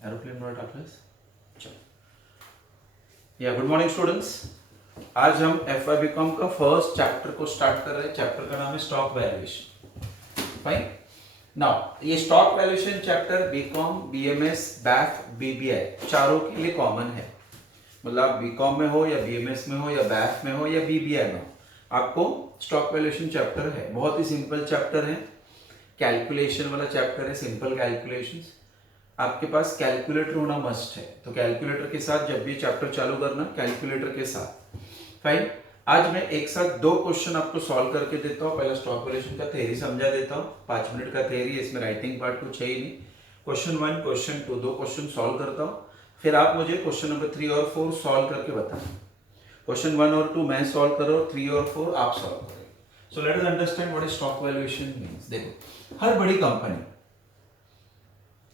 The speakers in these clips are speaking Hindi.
Aeroplane mode टाकलंस. चलो या गुड मॉर्निंग स्टूडेंट्स. आज हम एफ वाई बीकॉम का फर्स्ट चैप्टर को स्टार्ट कर रहे हैं. चैप्टर का नाम है स्टॉक वैल्यूएशन. फाइन. नाउ ये stock valuation chapter BCom, BMS, BAF, BBI चारों के लिए कॉमन है. मतलब बीकॉम में हो या बीएमएस में हो या बैफ में हो या बीबीआई में हो, आपको स्टॉक वैल्यूएशन चैप्टर है. बहुत ही सिंपल चैप्टर है. कैलकुलेशन वाला चैप्टर है. Simple calculations. आपके पास कैलकुलेटर होना मस्ट है. तो कैलकुलेटर के साथ जब भी चैप्टर चालू करना, कैलकुलेटर के साथ. फाइन. आज मैं एक साथ दो क्वेश्चन आपको सॉल्व करके देता हूँ. पहले स्टॉक वैल्यूएशन का थ्योरी समझा देता हूँ. 5 मिनट का थ्योरी है, इसमें राइटिंग पार्ट कुछ है ही नहीं. क्वेश्चन 1, क्वेश्चन 2, दो क्वेश्चन सॉल्व करता हूँ. फिर आप मुझे क्वेश्चन नंबर 3 और 4 सॉल्व करके बताना. क्वेश्चन 1 और 2 मैं सॉल्व कर रहा हूँ, 3 और 4 आप सॉल्व करेंगे. So let us understand what is stock valuation means. देखो, हर बड़ी कंपनी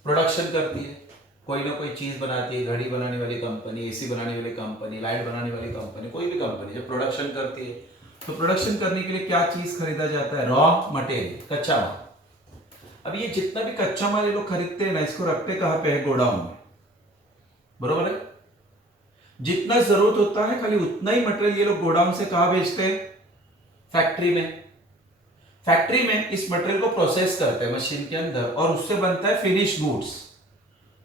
प्रोडक्शन करती है, कोई ना कोई चीज बनाती है. घड़ी बनाने वाली कंपनी, एसी बनाने वाली कंपनी, लाइट बनाने वाली कंपनी, कोई भी कंपनी जब प्रोडक्शन करती है तो प्रोडक्शन करने के लिए क्या चीज खरीदा जाता है? रॉ मटेरियल, कच्चा माल. अब ये जितना भी कच्चा माल ये लोग खरीदते हैं ना, इसको रखते कहाँ पे है? गोडाउन में. बरोबर है. जितना जरूरत होता है खाली उतना ही मटेरियल ये लोग गोडाउन से कहाँ भेजते हैं? फैक्ट्री में. फैक्ट्री में इस मटेरियल को प्रोसेस करते हैं मशीन के अंदर और उससे बनता है फिनिश गुड्स.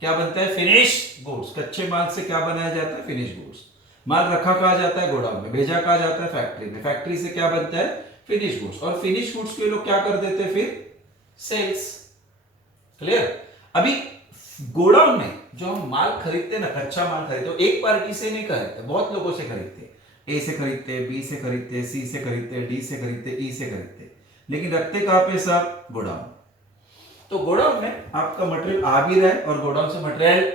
क्या बनता है? Finish goods. कच्चे माल से क्या बनाया जाता है? Finish goods. माल रखा कहा जाता है? गोडाउन में. भेजा कहा जाता है? फैक्ट्री में. फैक्ट्री से क्या बनता है? Finish goods. और फिनिश गुड्स के लोग क्या कर देते हैं? फिर सेल्स. क्लियर. अभी गोडाउन में जो हम माल खरीदते हैं ना, कच्चा माल खरीदते हो, एक पार्टी से नहीं खरीदते, बहुत लोगों से खरीदते हैं. ए से खरीदते हैं, बी से खरीदते हैं, सी से खरीदते हैं, डी से खरीदते हैं, ई से खरीदते हैं. लेकिन रखते कहां पे सब? गोडाउन. तो गोडाउन में आपका मटेरियल आ भी रहा है और गोडाउन से मटेरियल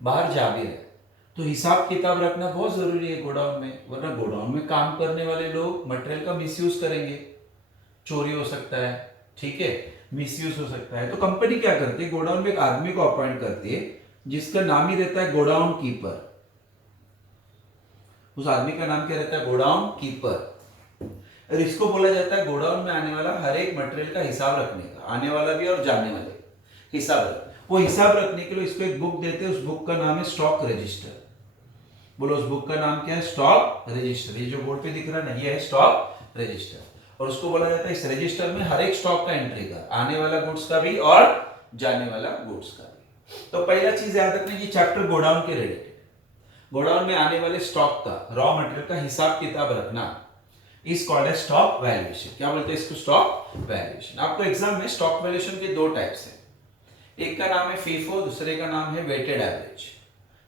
बाहर जा भी रहा है. तो हिसाब किताब रखना बहुत जरूरी है गोडाउन में, वरना गोडाउन में काम करने वाले लोग मटेरियल का मिसयूज करेंगे. चोरी हो सकता है, ठीक है, मिसयूज हो सकता है. तो कंपनी क्या करती है? गोडाउन में एक आदमी को अपॉइंट करती है जिसका नाम ही रहता है गोडाउन कीपर. उस आदमी का नाम क्या रहता है? Godown keeper. और इसको बोला जाता है गोडाउन में आने वाला हर एक मटेरियल का हिसाब रखने का. आने वाला भी और जाने वाले हिसाब रख. वो हिसाब रखने के लिए इसको एक बुक देते हैं. उस बुक का नाम है स्टॉक रजिस्टर. बोलो, उस बुक का नाम क्या है? Stock register. ये जो बोर्ड पे दिख रहा है ना, ये है स्टॉक रजिस्टर. और उसको बोला जाता है इस रजिस्टर में हर एक स्टॉक का एंट्री कर, आने वाला गुड्स का भी और जाने वाला गुड्स का भी. तो पहला चीज याद रखना, ये चैप्टर गोडाउन के रिलेटेड. गोडाउन में आने वाले स्टॉक का, रॉ मटेरियल का हिसाब किताब रखना is called as stock valuation. क्या बोलते हैं इसको? Stock valuation. आपको एग्जाम में स्टॉक वैल्यूएशन के दो टाइप्स है. एक का नाम है फीफो, दूसरे का नाम है वेटेड एवरेज.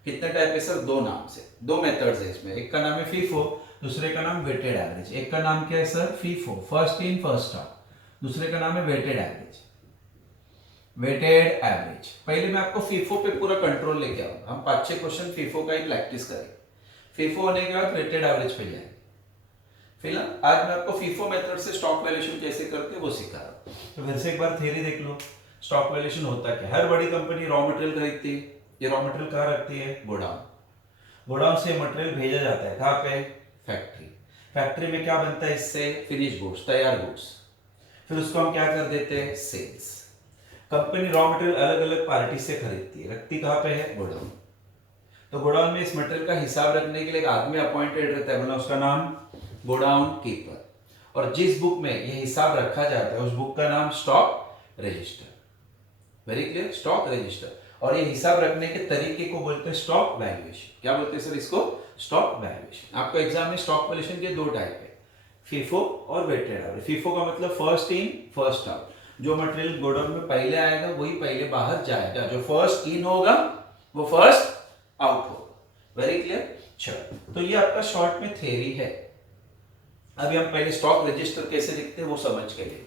कितने टाइप है सर? दो नाम से, दो मेथड्स है इसमें. एक का नाम है फीफो, दूसरे का नाम वेटेड एवरेज. एक का नाम क्या है sir? FIFO, first in first out. दूसरे का नाम है वेटेड एवरेज. Weighted average. पहले मैं आपको फीफो पे पूरा कंट्रोल लेके आऊंगा. हम 5-6 क्वेश्चन फीफो का ही प्रैक्टिस करेंगे. फीफो होने के बाद वेटेड एवरेज पे जाएंगे. फिलहाल आज मैं आपको फीफो मेथड से स्टॉक वैल्यूएशन कैसे करते हैं वो सिखा रहा हूं. तो फिर से एक बार थ्योरी देख लो. स्टॉक वैल्यूएशन होता क्या? हर बड़ी कंपनी रॉ मटेरियल खरीदती है. ये रॉ मटेरियल कहाँ रखती है? गोडाउन. गोडाउन से मटेरियल भेजा जाता है कहाँ पे? फैक्ट्री. फैक्ट्री में क्या बनता है? इससे फिनिश गुड्स, तैयार गुड्स. फिर उसको हम क्या कर देते हैं? सेल्स. कंपनी रॉ मटेरियल अलग अलग पार्टी से खरीदती है, रखती कहाँ पे है? गोडाउन. तो गोडाउन में इस मटेरियल का हिसाब रखने के लिए एक आदमी अपॉइंटेड रहता है, मतलब उसका नाम गोडाउन कीपर. और जिस बुक में यह हिसाब रखा जाता है उस बुक का नाम stock register. Very clear. Stock register. और ये हिसाब रखने के तरीके को बोलते हैं स्टॉक वैल्यूएशन. क्या बोलते हैं सर इसको? Stock valuation. आपको एग्जाम में स्टॉक वैल्यूएशन के दो टाइप है, फीफो और वेटेड एवरेज. फीफो का मतलब फर्स्ट इन फर्स्ट आउट. जो मटेरियल गोडाउन में पहले आएगा वही पहले बाहर जाएगा. जो फर्स्ट इन होगा वो फर्स्ट आउट होगा. Very clear. चलो, तो ये आपका शॉर्ट में थ्योरी है. अभी हम पहले स्टॉक रजिस्टर कैसे लिखते हैं वो समझ के लिए.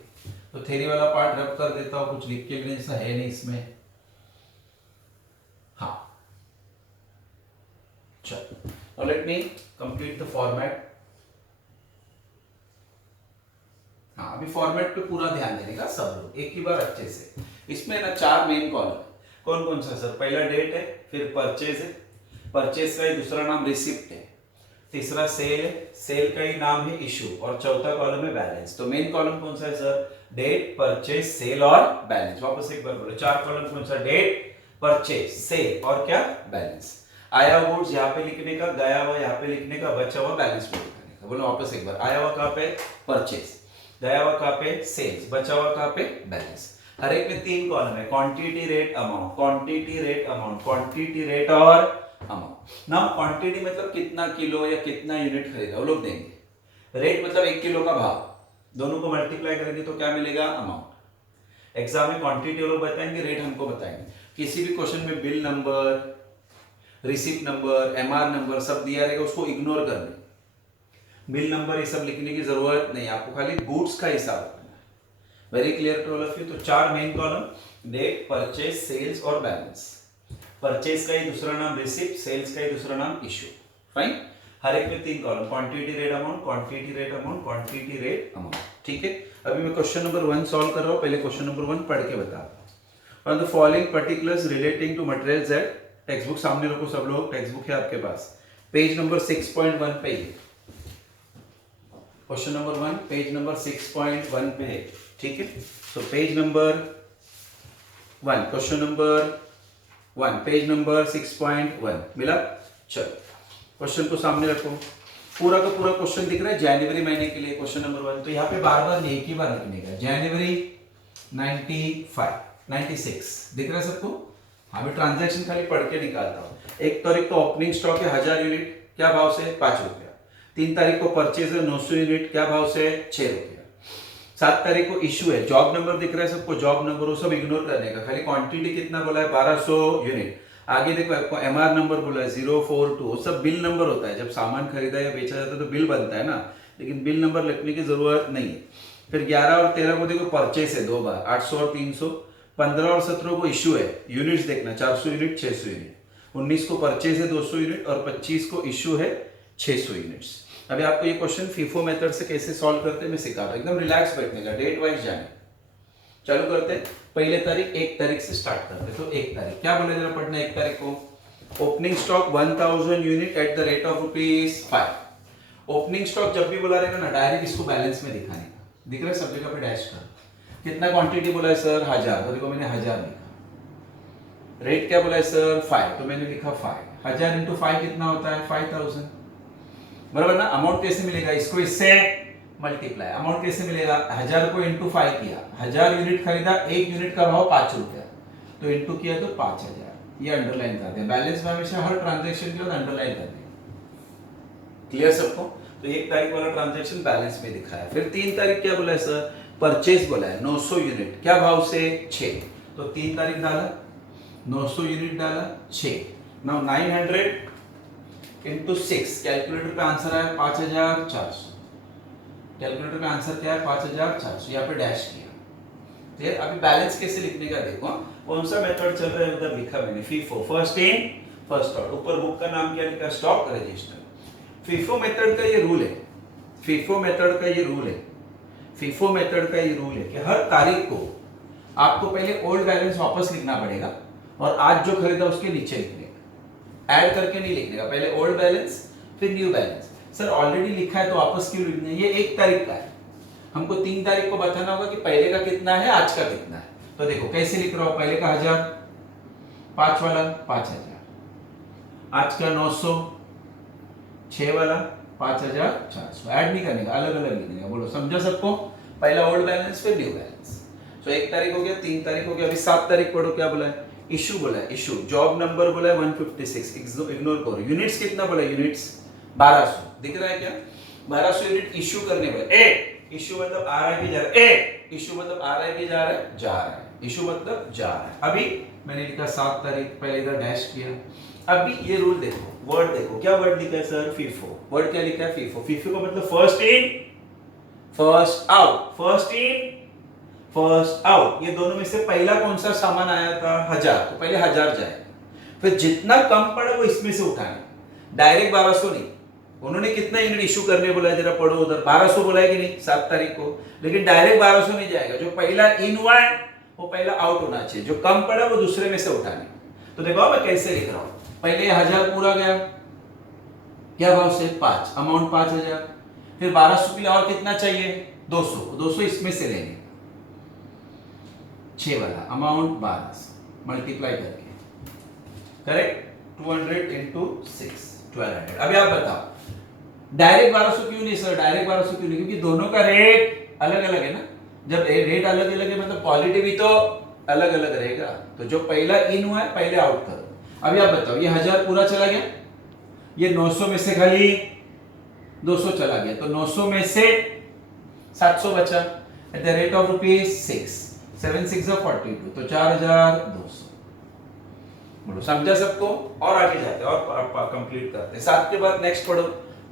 तो थ्योरी वाला पार्ट रब कर देता हूं. कुछ लिख के भी ऐसा है नहीं इसमें. हाँ, चलो, now let me complete the format. हाँ, अभी फॉर्मेट पे पूरा ध्यान देने का सब लोग एक ही बार अच्छे से. इसमें ना 4 मेन कॉलम है. कौन कौन सा सर? पहला डेट है, फिर परचेज है, परचेज का ही दूसरा नाम रिसिप्ट है, तीसरा सेल है, सेल का ही नाम है इशू, और चौथा कॉलम है बैलेंस. तो मेन कॉलम कौन सा है सर? डेट, परचेज, सेल और बैलेंस. वापस एक बार बोलो, 4 कॉलम कौन सा? डेट, परचेज, सेल और क्या, बैलेंस। आया हुआ गुड्स यहाँ पे लिखने का, गया हुआ यहाँ पे लिखने का, बचा हुआ बैलेंस में लिखने का। बोलो वापस एक बार, आया हुआ कहाँ पे, परचेज, गया हुआ कहाँ पे, सेल्स, बचा हुआ कहाँ पे, बैलेंस। हर एक में 3 कॉलम है, quantity rate amount, quantity rate amount, quantity rate और अमाउंट। नाउ क्वांटिटी मतलब कितना किलो या कितना यूनिट खरीदा वो लोग देंगे, रेट मतलब 1 किलो का भाव, दोनों को मल्टीप्लाई करेंगे तो क्या मिलेगा, अमाउंट। एग्जाम में क्वांटिटी वो लोग बताएंगे, रेट हमको बताएंगे। किसी भी क्वेश्चन में bill number, receipt number, MR number सब दिया रहेगा, उसको इग्नोर कर दें। बिल नंबर ये सब लिखने की जरूरत नहीं, आपको खाली गुड्स का हिसाब रखना है। Very clear to all of you. तो 4 main column, date, purchase, sales और बैलेंस। परचेज का ही दूसरा नाम रिसिप्ट, सेल्स का ही दूसरा नाम इश्यू। फाइन। हर एक में 3 column, quantity rate amount, quantity rate amount, quantity rate amount. ठीक है, अभी मैं क्वेश्चन नंबर 1 सॉल्व कर रहा हूं, पहले क्वेश्चन नंबर 1 पढ़ के बता। On the following particulars relating to materials at, text book सामने रखो सब लोग, टेक्स्ट बुक है आपके पास, पेज नंबर 6.1 पे। क्वेश्चन नंबर 1 पेज नंबर 6.1 पे है। ठीक है, तो page number 1, question number 1 page number 6.1 मिला। चलो क्वेश्चन को सामने रखो, पूरा का पूरा क्वेश्चन दिख रहा है जनवरी महीने के लिए, क्वेश्चन नंबर 1। तो यहाँ पे बार बार एक ही बार लिखने का, जनवरी 95 96 दिख रहा है सबको। हाँ, मैं ट्रांजैक्शन खाली पढ़ के निकालता हूँ। 1 तारीख को ओपनिंग स्टॉक है 1000 यूनिट, क्या भाव से, 5 रुपया। 3 तारीख को परचेज है 900 यूनिट, क्या भाव से, 6 रुपया। 7 तारीख को इशू है, जॉब नंबर दिख रहा है सबको, जॉब नंबर वो सब इग्नोर करने का, खाली क्वांटिटी कितना बोला है, 1200 यूनिट। आगे देखो आपको एमआर नंबर बोला है 042, सब बिल नंबर होता है, जब सामान खरीदा या बेचा जाता है तो बिल बनता है ना, लेकिन बिल नंबर लिखने की जरूरत नहीं है। फिर 11 और 13 को देखो परचेस है 2 बार, 800 और 300। 15 और 17 को इशू है, यूनिट्स देखना 400 यूनिट 600 यूनिट। 19 को परचेस है 200 यूनिट और 25 को इशू है 600 यूनिट्स। अभी आपको ये क्वेश्चन फीफो मेथड से कैसे सॉल्व करते हैं मैं सिखा रहा हूं, एकदम रिलैक्स बैठने का, डेट वाइज जाने। चालू करते हैं, पहले तारीख 1 तारीख से स्टार्ट करते हैं। तो 1 तारीख क्या बोला जरा पढ़ना, 1 तारीख को opening stock 1000 unit at the rate of ₹5। Opening stock जब भी बोला रहेगा ना, डायरेक्ट इसको बैलेंस में दिखाने का, दिख रहा है सब जगह पे डैश कर। कितना क्वांटिटी बोला है सर, 1000, तो देखो मैंने 1000 लिखा। रेट क्या बोला है सर, 5, तो मैंने लिखा 5। 1000 इंटू 5 कितना होता है, 5000, बराबर ना। अमाउंट कैसे मिलेगा, इसको इससे मल्टीप्लाई। अमाउंट कैसे मिलेगा, 1000 को इंटू 5 किया, 1000 यूनिट खरीदा, 1 यूनिट का भाव 5 रुपया, तो इंटू किया तो 5000। ये अंडरलाइन कर दें, बैलेंस में हमेशा हर ट्रांजैक्शन के बाद अंडरलाइन कर दें। क्लियर सबको। तो 1 तारीख वाला ट्रांजैक्शन बैलेंस में दिखाया। फिर 3 तारीख क्या बोला है सर, परचेज बोला है 900 यूनिट, क्या भाव से, 6, तो 3 तारीख डाला, 900 यूनिट डाला, 6। नाउ 900 इंटू 6, कैलकुलेटर पे आंसर आया 5400। कैलकुलेटर का आंसर क्या है, 5400, यहाँ पे डैश किया। फिर अभी बैलेंस कैसे लिखने का देखो, कौन सा मेथड चल रहा है उधर लिखा मैंने, FIFO, first in first out. ऊपर बुक का नाम क्या लिखा, स्टॉक रजिस्टर। फीफो मेथड का ये रूल है, फीफो मेथड का ये रूल है, फीफो मेथड का ये रूल है कि हर तारीख को आपको पहले ओल्ड बैलेंस वापस लिखना पड़ेगा और आज जो खरीदा उसके नीचे लिखने का, ऐड करके नहीं लिखने का। पहले ओल्ड बैलेंस फिर न्यू बैलेंस। सर ऑलरेडी लिखा है तो वापस क्यों लिखना है, ये 1 तारीख का है, हमको 3 तारीख को बताना होगा कि पहले का कितना है, आज का कितना है। तो देखो कैसे लिख रहा हूं, पहले का 1000, 5 वाला 5000, आज का 900, 6 वाला 5400। ऐड नहीं करने का, अलग अलग लिखने का। बोलो समझा सबको, पहला ओल्ड बैलेंस फिर न्यू बैलेंस। तो 1 तारीख हो गया, 3 तारीख हो गया। अभी 7 तारीख पढ़ो, क्या बोला है, इशू बोला है, इशू। जॉब नंबर बोला है 156, इग्नोर करो। यूनिट्स कितना बोला है, यूनिट्स 1200, दिख रहा है क्या, 1200 यूनिट इशू करने बोला। ए इशू मतलब आ रहा है कि जा रहा है, ए इशू मतलब आ रहा है कि जा रहा है, जा रहा है, इशू मतलब जा रहा है। अभी मैंने लिखा 7 तारीख, पहले इधर डैश किया। अभी ये रूल देखो, वर्ड देखो, क्या वर्ड लिखा है सर, फीफो। वर्ड क्या लिखा है, फीफो। फीफो का मतलब first in first out, first in first out. ये दोनों में से पहला कौन सा सामान आया था, 1000, तो पहले 1000 जाएगा। फिर जितना कम पड़ा वो इसमें से उठाना, डायरेक्ट 1200 नहीं। उन्होंने कितना यूनिट इशू करने बोला है, जरा पढ़ो उधर, 1200 बोला है कि नहीं 7 तारीख को, लेकिन डायरेक्ट 1200 नहीं जाएगा। जो पहला इन हुआ है वो पहला आउट होना चाहिए, जो कम पड़ा वो दूसरे में से उठाने। तो देखो मैं कैसे लिख रहा हूं, पहले 1000 पूरा गया, क्या भाव से, 5, अमाउंट 5000। फिर 1200 के लिए और कितना चाहिए, 200, 200 इसमें से लेंगे, 6 वाला अमाउंट 1200 मल्टीप्लाई करके करेक्ट, 200 इंटू 6 1200। अभी आप बताओ डायरेक्ट 1200 क्यों नहीं सर, डायरेक्ट 1200 क्यों नहीं, क्योंकि दोनों का रेट अलग अलग है ना। जब रेट अलग अलग है मतलब क्वालिटी भी तो अलग अलग रहेगा। तो जो पहला इन हुआ है पहले आउट करो। अभी आप बताओ ये 1000 पूरा चला गया, ये 900 में से खाली 200 चला गया, तो 900 में से 700 बचा एट द रेट ऑफ ₹6 7 6 42, तो 4200। बोलो समझा सबको। और आगे जाते हैं और कंप्लीट करते हैं। 7 के बाद नेक्स्ट पढ़ो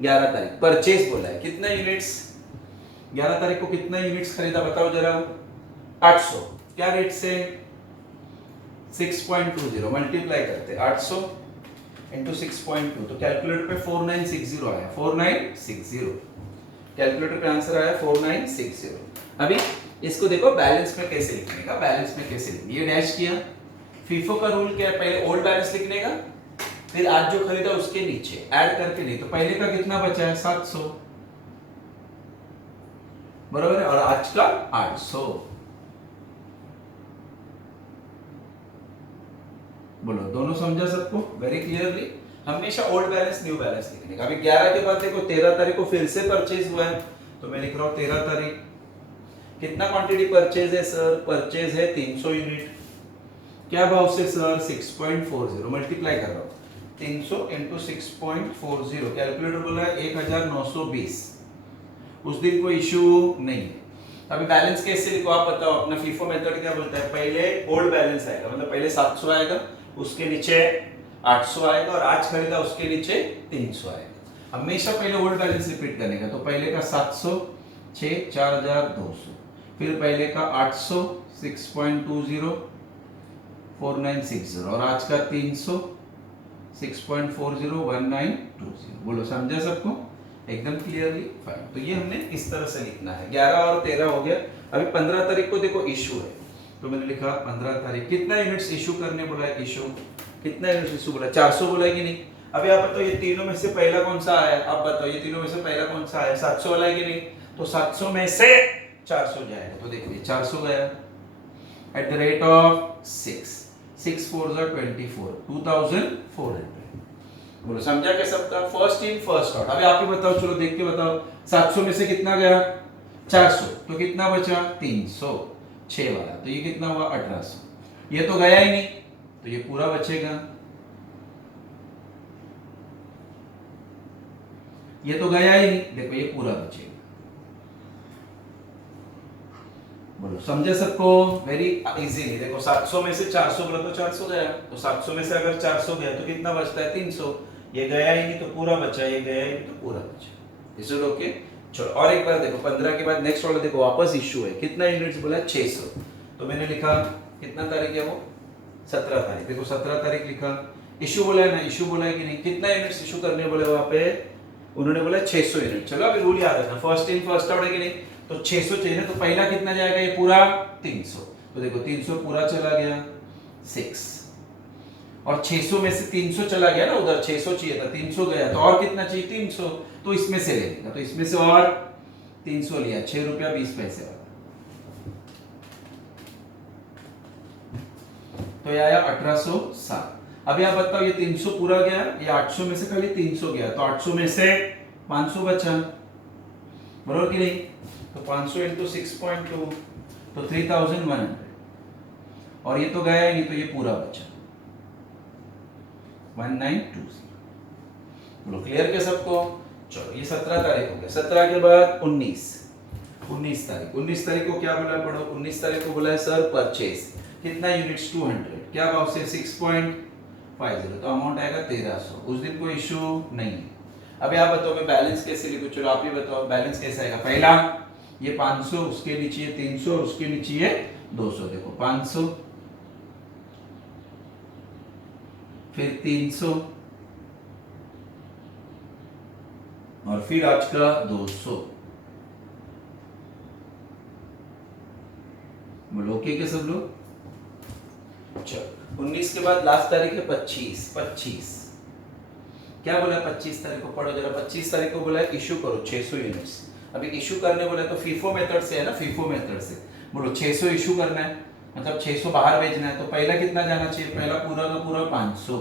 11 तारीख परचेज बोला है, कितना यूनिट्स 11 तारीख को कितना यूनिट्स खरीदा बताओ जरा। 800, क्या रेट से 6.20 मल्टीप्लाई करते 800 इंटू 6.2, तो कैलकुलेटर पे 4960 आया, 4960 कैलकुलेटर पे आंसर आया 4960। अभी इसको देखो बैलेंस में कैसे लिखने का, बैलेंस में कैसे लिखने, ये डैश किया। फीफो का रूल क्या है, पहले ओल्ड बैलेंस लिखने का, फिर आज जो खरीदा उसके नीचे ऐड करके नहीं, तो पहले का कितना बचा है 700 बराबर है, और आज का 800। बोलो दोनों समझा सबको वेरी क्लियरली। हमेशा ओल्ड बैलेंस न्यू बैलेंस लिखने का। अभी 11 के बाद देखो 13 तारीख को फिर से परचेज हुआ है, तो मैं लिख रहा हूं 13 तारीख कितना क्वांटिटी परचेज है सर, परचेज है 300 यूनिट, क्या भाव से सर 6.40 मल्टीप्लाई कर रहा हूं 300 इंटू 6.40, कैलकुलेटर बोला है 1920। उस दिन कोई इशू नहीं है। अभी बैलेंस कैसे लिखो आप बताओ, अपना फीफो मेथड क्या बोलता है, पहले ओल्ड बैलेंस आएगा, मतलब पहले 700 आएगा, उसके नीचे 800 आएगा, और आज खरीदा उसके नीचे 300 आएगा। हमेशा पहले ओल्ड बैलेंस रिपीट करने का, तो पहले का 700 6 4200, फिर पहले का 800 6.20 4960, और आज का 300 6.40 1920। बोलो समझा सबको एकदम क्लियरली, फाइन। तो ये हमने इस तरह से लिखना है। 11 और 13 हो गया। अभी 15 तारीख को देखो इशू है, तो मैंने लिखा 15 तारीख कितना यूनिट्स इशू करने बोला है, इशू कितना यूनिट्स इशू बोला 400 बोला है कि नहीं। अभी आप बताओ ये तीनों में से पहला कौन सा आया, आप बताओ ये तीनों में से पहला कौन सा आया, 700 वाला है कि नहीं, तो 700 में से 400 जाएगा, तो देखो ये 400 गया एट द रेट ऑफ 6 6 4 24 2400। बोलो समझा क्या सबका, फर्स्ट इन फर्स्ट आउट। अभी आप ही बताओ, चलो देख के बताओ 700 में से कितना गया 400, तो कितना बचा 300 6 वाला, तो ये कितना हुआ 1800। ये तो गया ही नहीं, तो ये पूरा बचेगा, ये तो गया ही नहीं, देखो ये पूरा बचेगा। बोलो समझे सबको वेरी इजीली। देखो 700 में से 400 बोला तो 400 गया, तो 700 में से अगर 400 गया तो कितना बचता है 300, ये गया ही नहीं तो पूरा बचा, ये गया ही नहीं तो पूरा बचा। Is it okay. चलो और एक बार देखो 15 के बाद नेक्स्ट वाला देखो वापस इशू है, कितना यूनिट्स बोला 600, तो मैंने लिखा कितना तारीख है वो 17 तारीख, देखो 17 तारीख लिखा। इशू बोला है ना, इशू बोला है कि नहीं, कितना यूनिट्स इशू करने बोले वहां पे, उन्होंने बोला 600 यूनिट। चलो अभी रूल याद रखना, फर्स्ट इन फर्स्ट आउट है कि नहीं, तो 600 चाहिए, तो पहला कितना जाएगा ये पूरा 300, तो देखो 300 पूरा चला गया 6, और 600 में से 300 चला गया ना, उधर 600 चाहिए था 300 गया, तो और कितना चाहिए 300, तो इसमें से ले लेगा, तो इसमें से और 300 लिया, 6 रुपया 20 पैसे वाला, तो ये आया 1807। अभी आप बताओ ये 300 पूरा गया, ये 800 में से खाली 300 गया, तो 800 में से 500 बचा, बरोबर कि नहीं, तो 500 इंटू 6.2 तो 3100, और ये तो गया ही नहीं, तो ये पूरा बचा 1920। बोलो क्लियर क्या सबको। चलो ये 17 तारीख हो गया। 17 के बाद 19 तारीख, 19 तारीख को क्या बोला पढ़ो, 19 तारीख को बोला है सर परचेज, कितना यूनिट्स 200, क्या भाव से 6.50, तो अमाउंट आएगा 1300। उस दिन कोई इशू नहीं है। अभी आप बताओ मैं बैलेंस कैसे लिखूं, चलो आप ही बताओ बैलेंस कैसे आएगा। पहला ये 500, उसके नीचे ये 300, और उसके नीचे ये 200, देखो 500 फिर 300 और फिर आज का 200। बोलो ओके के सब लोग। चलो 19 के बाद लास्ट तारीख है 25 क्या बोला 25 तारीख को पढ़ो जरा। 25 तारीख को बोला है इशू करो 600 यूनिट्स। अभी इशू करने बोला तो फीफो मेथड से है ना, फीफो मेथड से बोलो 600 इशू करना है, मतलब 600 बाहर भेजना है, तो पहला कितना जाना चाहिए, पहला पूरा का पूरा 500,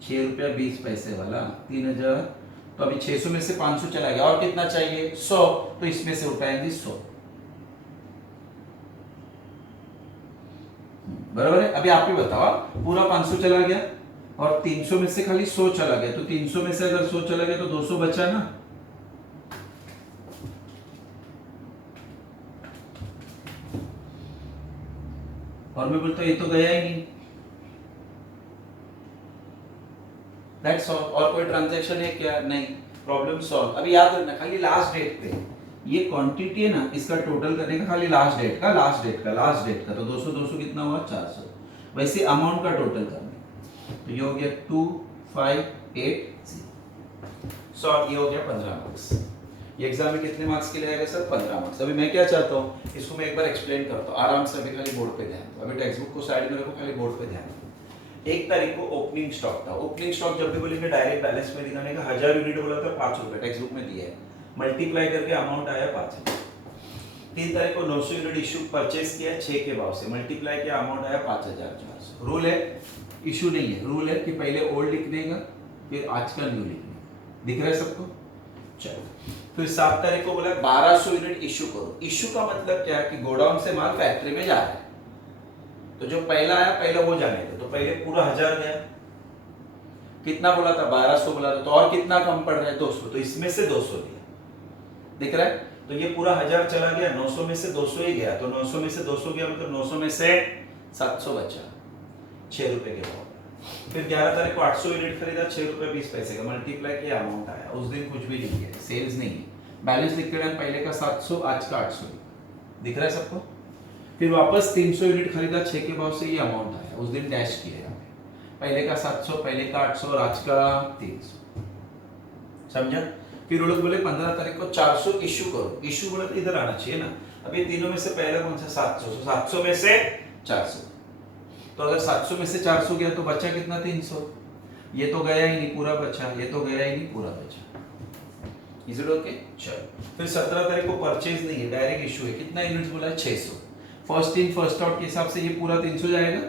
₹6.20 वाला 3000, तो अभी 600 में से 500 चला गया, और कितना चाहिए 100, तो इसमें से उठाएंगे 100, बराबर है। अभी आप ही बताओ, पूरा 500 चला गया और 300 में से खाली 100 चला गया, तो 300 में से अगर 100 चला गया तो 200 बचा ना। और मैं बोलता हूं ये तो गया ही नहीं, दैट्स ऑल। और कोई ट्रांजैक्शन है क्या? नहीं, प्रॉब्लम सॉल्व। अभी याद रखना, खाली लास्ट डेट पे ये क्वांटिटी है ना, इसका टोटल करने का खाली लास्ट डेट का तो 200 200 कितना हुआ 400। वैसे अमाउंट का टोटल करना, तो ये हो गया 2580। सॉल्व, ये हो गया 15 मार्क्स। ये एग्जाम में कितने मार्क्स के लिए आएगा सर? 15 मार्क्स। अभी मैं क्या चाहता हूँ, इसको मैं एक बार एक्सप्लेन करता हूँ आराम से। अभी खाली बोर्ड पे ध्यान दो, अभी टेक्स्ट बुक को साइड में रखो, खाली बोर्ड पे ध्यान दो। 1 तारीख को ओपनिंग स्टॉक था। ओपनिंग स्टॉक जब भी बोलेंगे डायरेक्ट बैलेंस में दिखाने का, 1000 यूनिट बोला था, 5 रुपए टेक्स्ट बुक में दिया है, मल्टीप्लाई करके अमाउंट आया 5000। 3 तारीख को 900 यूनिट इशू परचेस किया 6 के भाव से, मल्टीप्लाई किया अमाउंट आया 5400। रूल है, इशू नहीं है, रूल है कि पहले ओल्ड लिखने का फिर आज का न्यू लिखने। दिख रहा है सबको? चलो, फिर 7 तारीख को बोला 1200 यूनिट इशू करो। इशू का मतलब क्या है कि गोडाउन से माल फैक्ट्री में जा रहा है, तो जो पहला आया पहले वो जाने थे, तो पहले पूरा 1000 गया। कितना बोला था? 1200 बोला था, तो और कितना कम पड़ रहा है? 200, तो इसमें से 200 लिया। दिख रहा है? तो ये पूरा 1000 चला गया, 900 में से 200 ही गया, तो 900 में से 200 गया, मतलब 900 में से 700 बचा, 6 रुपए के भाव। फिर 11 तारीख को 800 यूनिट खरीदा, 6 रुपए 20 पैसे का, मल्टीप्लाई किया अमाउंट आया। उस दिन कुछ भी नहीं किया, सेल्स नहीं है, बैलेंस लिख के डाल, पहले का 700 आज का 800। दिख रहा है सबको? फिर वापस 300 यूनिट खरीदा 6 के भाव से, ये अमाउंट आया। उस दिन डैश किया यहाँ पे, पहले का 700, पहले का 800 और आज का 300। समझा? फिर वो लोग बोले 15 तारीख को 400 इशू करो। इशू बोले तो इधर आना चाहिए ना। अभी तीनों में से पहला कौन सा? 700, 700 में से 400, तो अगर 700 में से 400 गया तो बचा कितना? 300। ये तो गया ही नहीं, पूरा बचा, ये तो गया ही नहीं, पूरा बचा। Is it okay? चलो, फिर 17 तारीख को परचेज नहीं है, डायरेक्ट इशू है। कितना यूनिट्स बोला है? 600। फर्स्ट इन फर्स्ट आउट के हिसाब से ये पूरा 300 जाएगा,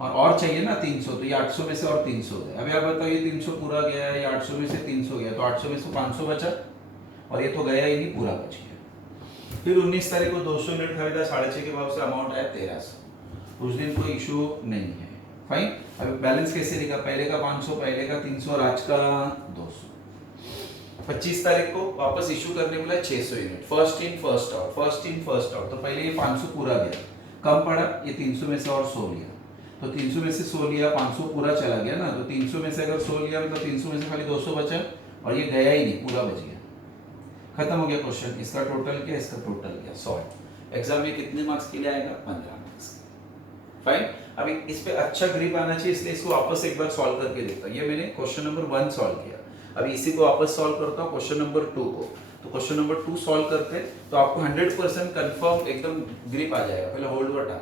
और चाहिए ना 300, तो ये 800 में से और 300 है। अभी आप बताओ, ये 300 पूरा गया है, ये 800 में से 300 गया, तो 800 में से 500 बचा, और ये तो गया ही नहीं, पूरा बच गया। फिर 19 तारीख को 200 यूनिट खरीदा 6.5 के भाव से, अमाउंट आया 1300। उस दिन कोई इशू नहीं है, फाइन। अभी बैलेंस कैसे लिखा? पहले का 500, पहले का 300 और आज का 200। 25 तारीख को वापस इशू करने बोला 600 unit, first in first out, first in first out. तो पहले ये 500 पूरा गया, कम पड़ा, ये 300 में से और 100 लिया, तो 300 में से 100 लिया, 500 पूरा चला गया ना, तो 300 में से अगर 100 लिया मतलब 300 में से खाली 200 बचा, और ये गया ही नहीं, पूरा बच गया। खत्म हो गया क्वेश्चन। इसका टोटल क्या, इसका टोटल क्या, 100। एग्जाम में कितने मार्क्स के लिए आएगा? 15 मार्क्स। फाइन। अभी इस पे अच्छा ग्रिप आना चाहिए, इसलिए इसको वापस एक बार सॉल्व करके देखता हूँ। ये मैंने क्वेश्चन नंबर 1 सॉल्व किया, अभी इसी को वापस सॉल्व करता हूँ क्वेश्चन नंबर 2 को। तो क्वेश्चन नंबर 2 सॉल्व करते हैं तो आपको 100% कंफर्म एकदम ग्रिप आ जाएगा। पहले होल्ड बटा,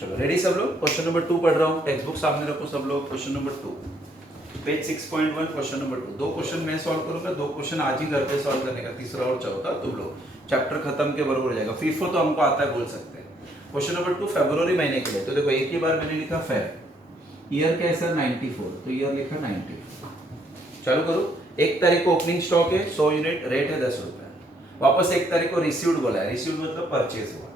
चलो रेडी सब लोग? क्वेश्चन नंबर 2 पढ़ रहा हूँ, टेक्स्ट बुक सामने रखो सब लोग। Question number 2, page 6.1, question number 2। 2 question मैं सॉल्व करूंगा, 2 क्वेश्चन आज ही घर पे सॉल्व करने का, तीसरा और चौथा तुम लोग। चैप्टर खत्म के बराबर हो जाएगा। फीफो तो हमको आता है, बोल सकते हैं। क्वेश्चन नंबर 2 फरवरी महीने के लिए, तो देखो एक ही बार मैंने लिखा फेब, ईयर क्या है सर? 94, तो ईयर लिखा 94। चालू करो। 1 तारीख को ओपनिंग स्टॉक है 100 यूनिट, रेट है 10 रुपए। वापस 1 तारीख को रिसीव्ड बोला है, रिसीव्ड मतलब परचेज हुआ।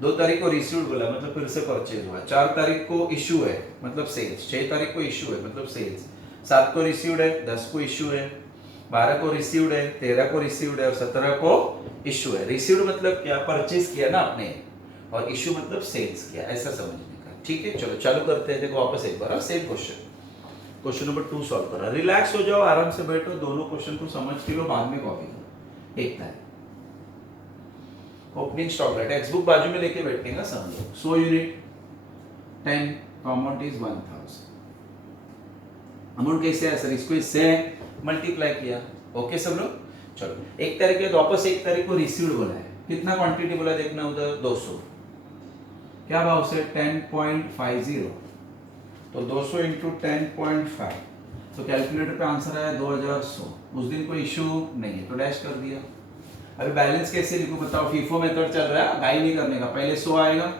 2 तारीख को रिसीव्ड बोला मतलब फिर से परचेज हुआ। 4 तारीख को इशू है मतलब सेल्स। 6 तारीख को इशू है मतलब सेल्स। 7 को रिसीव्ड है, 10 को इशू है, 12 को रिसीव्ड है, 13 को रिसीव्ड है और 17 को इशू है। रिसीव्ड मतलब क्या? परचेज किया ना आपने, और इशू मतलब सेल्स किया, ऐसा समझने का। ठीक है, चलो चालू करते हैं। देखो वापस एक बार same question, question number 2 solve करा। रिलैक्स हो जाओ, आराम से बैठो, दोनों क्वेश्चन को समझ के लो, बाद में कॉपी करो। 1 तारीख ओपनिंग स्टॉक है, टेक्स्ट बुक बाजू में लेके बैठने का समझो। 100 यूनिट 10 अमाउंट इज 1000। अमाउंट कैसे है सर? इसको इससे मल्टीप्लाई किया। ओके सब लोग? चलो 1 तारीख के वापस 1 तारीख को रिसीव्ड बोला है। कितना क्वांटिटी बोला देखना उधर? 200। क्या भाव से? 10.50, तो 200 इंटू 10.5, तो कैलकुलेटर पे आंसर आया 2100। उस दिन कोई इशू नहीं है तो डैश कर दिया। अभी बैलेंस कैसे लिखूं बताओ? फीफो मेथड चल रहा है, गाई नहीं करने का। पहले 100 आएगा,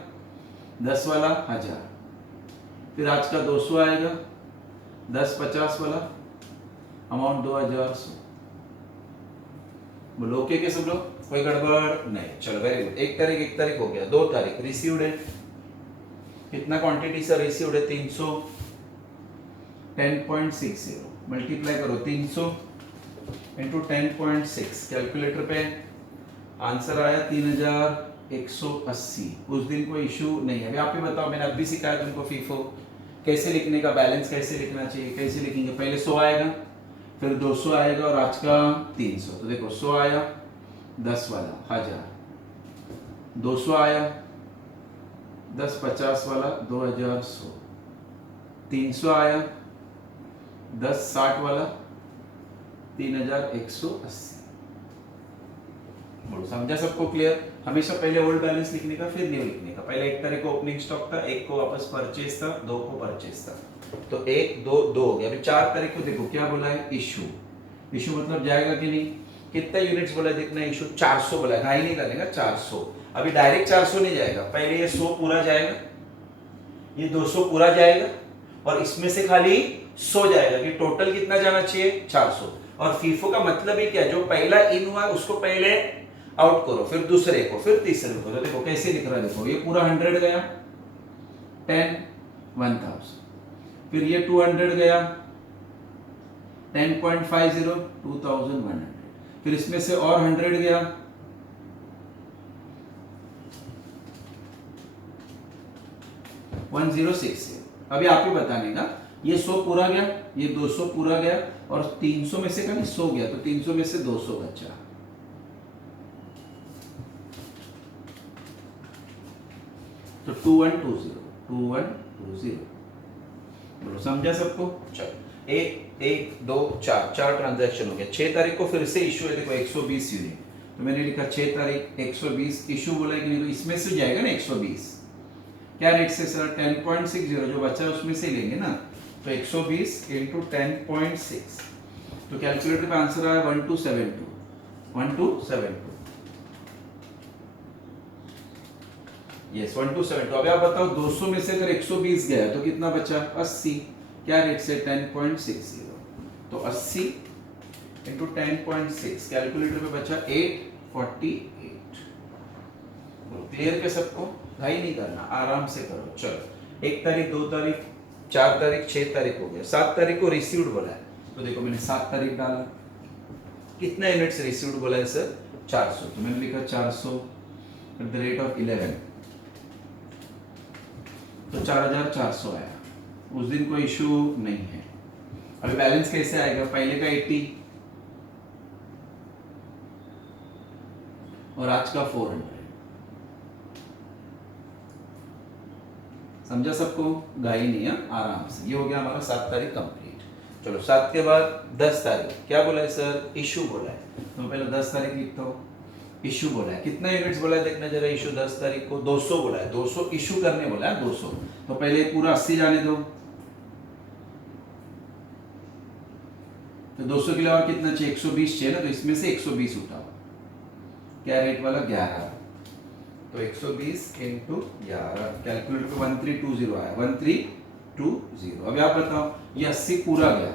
10 वाला 1000, फिर आज का 200 आएगा, 1050 वाला अमाउंट 2100। बोलो ओके के सब लोग, कोई गड़बड़ नहीं। चलो वेरी गुड। 1 तारीख हो गया। 2 तारीख रिसीव्ड है, कितना क्वांटिटी सर रिसीव्ड है? 300। 10.60 मल्टीप्लाई करो 300 इंटू 10.6, कैलकुलेटर पे आंसर आया 3180। उस दिन कोई इशू नहीं है। अभी आप ही बताओ, मैंने अभी सिखाया तुमको फीफो कैसे लिखने का, बैलेंस कैसे लिखना चाहिए, कैसे लिखेंगे। पहले 100 आएगा, फिर 200 आएगा और आज का 300। तो देखो 100 आया 10 वाला 1000, 200 आया 1050 वाला 2100, 300 आया 1060 वाला 3180। बोलो समझा सबको? क्लियर? हमेशा पहले ओल्ड बैलेंस लिखने का, फिर न्यू लिखने का। पहले 1 तारीख को ओपनिंग स्टॉक था, 1 को वापस परचेज था, 2 को परचेज था। तो 1 2 2 हो गया। अभी 4 तारीख को देखो क्या बोला है? इशू। इशू मतलब जाएगा कि नहीं? कितना यूनिट्स बोला है देखना। इशू 400 बोला है, ढाई नहीं लगेगा 400। अभी डायरेक्ट 400 नहीं जाएगा, पहले ये 100 पूरा जाएगा, ये 200 पूरा जाएगा और इसमें से खाली 100 जाएगा। कि टोटल कितना जाना चाहिए? 400। और फीफो का मतलब ही क्या? जो पहला इन हुआ उसको पहले आउट करो, फिर दूसरे को, फिर तीसरे को। तो देखो कैसे लिख रहा है, देखो ये पूरा 100 गया 10 1000, फिर ये 200 गया 10.50 2100, फिर इसमें से और 100 गया 1060। अभी आप ही बताने का, ये 100 पूरा गया, ये 200 पूरा गया और 300 में से कहीं 100 गया, तो 300 में से 200 बचा। तो 2120 बोलो समझा सबको? चलो 1 1 2 4 4 ट्रांजैक्शन हो गया। 6 तारीख को फिर से इशू है, देखो 120 यूनिट। तो मैंने लिखा 6 तारीख 120 इशू बोला कि नहीं, तो इसमें से जाएगा ना 120। क्या रेट से सर? 10.60 जो बचा है उसमें से लेंगे ना। तो 120 इंटू 10.6, तो कैलकुलेटर का आंसर आया 1272। यस 1272। अभी आप बताओ 200 में से अगर 120 गया तो कितना बचा? 80। क्या रेट से? 10.60। तो 80 इंटू 10.6, कैलकुलेटर पे बचा 848। क्लियर के सबको? भाई नहीं करना, आराम से करो। चलो 1 तारीख 2 तारीख 4 तारीख 6 तारीख हो गया। 7 तारीख को रिसीव्ड बोला है, तो देखो मैंने 7 तारीख डाला। कितना यूनिट्स रिसीव्ड बोला है सर? 400। तो मैंने लिखा 400 एट द रेट ऑफ 11, तो 4400 आया। उस दिन कोई इशू नहीं है। अभी बैलेंस कैसे आएगा? पहले का 80 और आज का 400। समझा सबको? गाई नहीं है, आराम से। ये हो गया हमारा 7 तारीख कंप्लीट। चलो 7 के बाद 10 तारीख क्या बोला है सर? इशू बोला है। तो पहले 10 तारीख लिखता हूँ। इशू बोला है, कितना यूनिट्स बोला है देखना जरा। इशू 10 तारीख को 200 बोला है, 200 इशू करने बोला है 200। तो पहले पूरा 80 जाने दो, तो 200 के लिए और कितना चाहिए? 120 चाहिए ना, तो इसमें से 120 उठाओ। क्या रेट वाला? 11। तो 120 इंटू 11, कैलकुलेटर पे 1320 आया, 1320। अभी आप बताओ, ये 80 पूरा गया,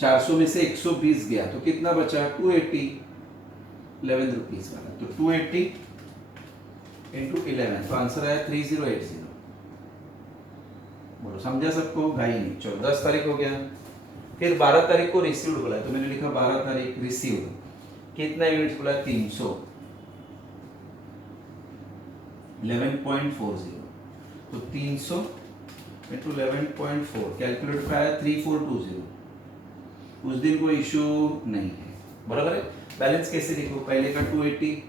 400 में से 120 गया, तो कितना बचा? 280, 11 रुपीज वाला। तो 280 इंटू 11, तो आंसर आया 3080। बोलो समझा सबको? गाई नहीं। चलो 10 तारीख हो गया। फिर 12 तारीख को रिसीव्ड बोला है, तो मैंने लिखा 12 तारीख रिसीव्ड। कितना यूनिट्स बोला? 300, 11.40। तो 300 इंटू 11.4, कैलकुलेटर पे आया 3420। उस दिन कोई इशू नहीं है, बराबर है। बैलेंस कैसे लिखो? पहले का 280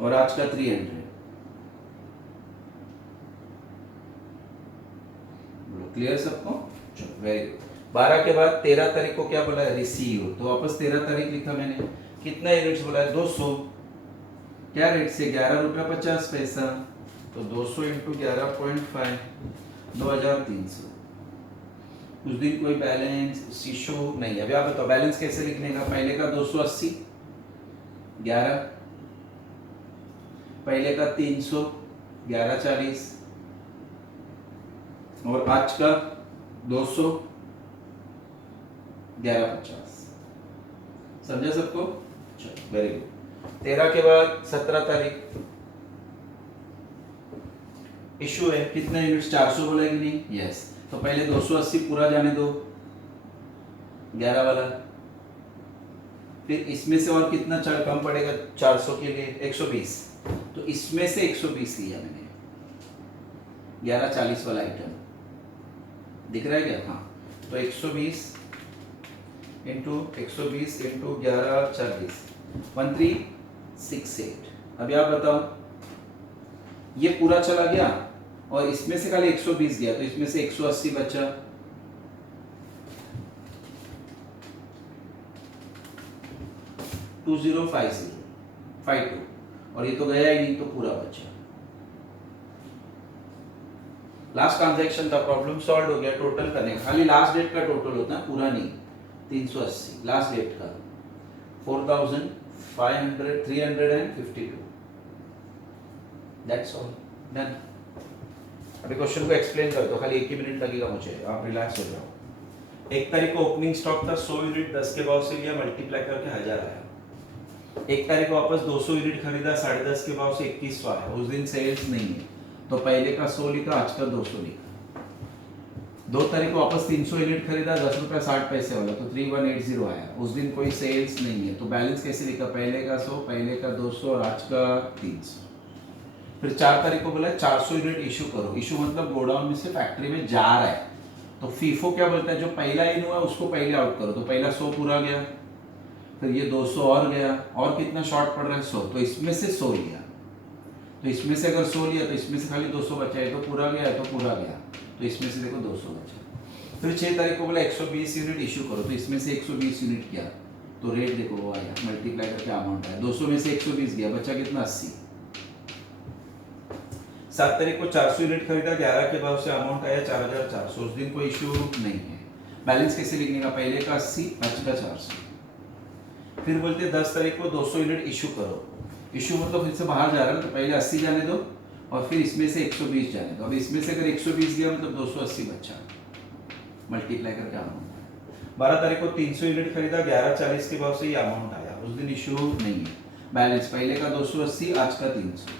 और आज का 300। क्लियर सबको? चलो वेरी गुड। 12 के बाद 13 तारीख को क्या बोला है? रिसीव। तो वापस 13 तारीख लिखा मैंने। कितना यूनिट्स बोला है? 200। क्या रेट से? 11 रुपया 50 पैसा। तो 200 इंटू 11.5, 2300। उस दिन कोई बैलेंस इशू नहीं है। अभी आप बताओ बैलेंस कैसे लिखने का? पहले का 280 11, पहले का 300 1140, और आज का 200, 1150। समझा सबको? चलो वेरी गुड। 13 के बाद 17 तारीख इशू है, कितने यूनिट्स? 400 बोला कि नहीं? यस। तो पहले 280 पूरा जाने दो 11 वाला, फिर इसमें से और कितना कम पड़ेगा 400 के लिए? 120। तो इसमें से 120 लिया मैंने, 1140 वाला आइटम दिख रहा है क्या? हाँ। तो 120 इंटू 120 इंटू 1140 1368। अभी आप बताओ, ये पूरा चला गया और इसमें से खाली 120 गया, तो इसमें से 180 बचा। टू 205052, और ये तो गया ही नहीं, तो पूरा बचा। लास्ट ट्रांजैक्शन का प्रॉब्लम सॉल्व हो गया। टोटल करने खाली लास्ट डेट का टोटल होता है, पूरा नहीं। 380 लास्ट डेट का 4552। That's all, done. अभी क्वेश्चन को एक्सप्लेन कर दो, खाली 1 ही मिनट लगेगा मुझे, आप रिलैक्स हो जाओ। 1 तारीख को ओपनिंग स्टॉक था 100 यूनिट 10 के भाव से लिया, मल्टीप्लाई करके 1000 आया। 1 तारीख को वापस 200 यूनिट खरीदा 10.5 के भाव से 2100 आया। उस दिन सेल्स नहीं है, तो पहले का 100 लिखा, आज का 200 लिखा। 2 तारीख को वापस 300 यूनिट खरीदा 10 रुपया 60 पैसे वाला, तो 3180 आया। उस दिन कोई सेल्स नहीं है, तो बैलेंस कैसे लिखा? पहले का 100, पहले का 200 और आज का 300। फिर 4 तारीख को बोला 400 यूनिट इशू करो। इशू मतलब गोडाउन में से फैक्ट्री में जा रहा है, तो फीफो क्या बोलता है? जो पहला इन हुआ उसको पहले आउट करो। तो पहला 100 पूरा गया, फिर ये 200 और गया, और कितना शॉर्ट पड़ रहा है? 100। तो इसमें से 100 लिया, तो इसमें से अगर 100 लिया तो इसमें से खाली 200 बचा है, तो पूरा गया, तो पूरा गया, तो इसमें से देखो 200 बचा। फिर 6 तारीख को बोला 120 यूनिट इशू करो, तो इसमें से 120 यूनिट किया, तो रेट देखो वो आया, मल्टीप्लाई करके अमाउंट आया। 200 में से 120 गया, बचा कितना? 80। 7 तारीख को 400 यूनिट खरीदा 11 के भाव से, अमाउंट आया 4400। उस दिन कोई इशू नहीं है। बैलेंस कैसे लिखने का? पहले का 80, आज का 400। फिर बोलते 10 तारीख को 200 यूनिट इशू करो। इशू मतलब फिर से बाहर जा रहा है, तो पहले 80 जाने दो और फिर इसमें से 120 जाने दो। अब इसमें से अगर 120 गया मतलब 280 बचा, मल्टीप्लाई करके अमाउंट। 12 तारीख को 300 यूनिट खरीदा 1140 के भाव से, ये अमाउंट आया। उस दिन इशू नहीं है। बैलेंस पहले का 280, आज का 300।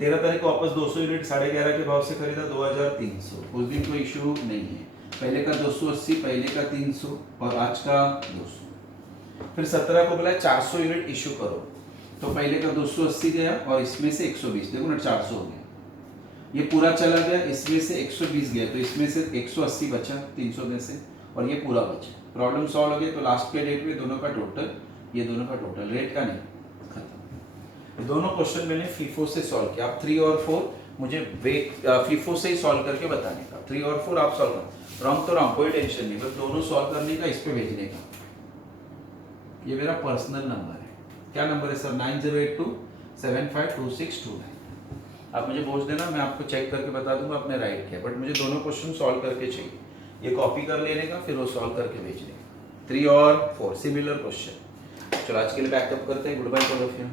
13 तारीख को वापस 200 यूनिट 11.5 के भाव से खरीदा 2300। उस दिन कोई इशू नहीं है। पहले का 280, पहले का 300 और आज का 200। फिर 17 को बोला 400 यूनिट इशू करो, तो पहले का 280 गया और इसमें से 120, देखो ना 400 हो गया। ये पूरा चला गया, इसमें से 120 गया, तो इसमें से 180 बचा 300 में से, और ये पूरा बचा। प्रॉब्लम सॉल्व हो गया। तो लास्ट के डेट में दोनों का टोटल, ये दोनों का टोटल, रेट का नहीं, खत्म। दोनों क्वेश्चन मैंने फीफो से सॉल्व किया। आप 3 और 4 मुझे फीफो से ही सॉल्व करके बताने का। 3 और 4 आप सॉल्व करो, रॉन्ग तो रॉन्ग, कोई टेंशन नहीं, बस दोनों सॉल्व करने का, इस पे भेजने का। ये मेरा पर्सनल नंबर है। क्या नंबर है सर? 9082752629। आप मुझे भेज देना, मैं आपको चेक करके बता दूंगा आपने राइट किया, बट मुझे दोनों क्वेश्चन सॉल्व करके चाहिए। ये कॉपी कर लेने का, फिर वो सॉल्व करके भेजने का। 3 और 4 सिमिलर क्वेश्चन। चलो आज के लिए बैकअप करते हैं। Goodbye all of you.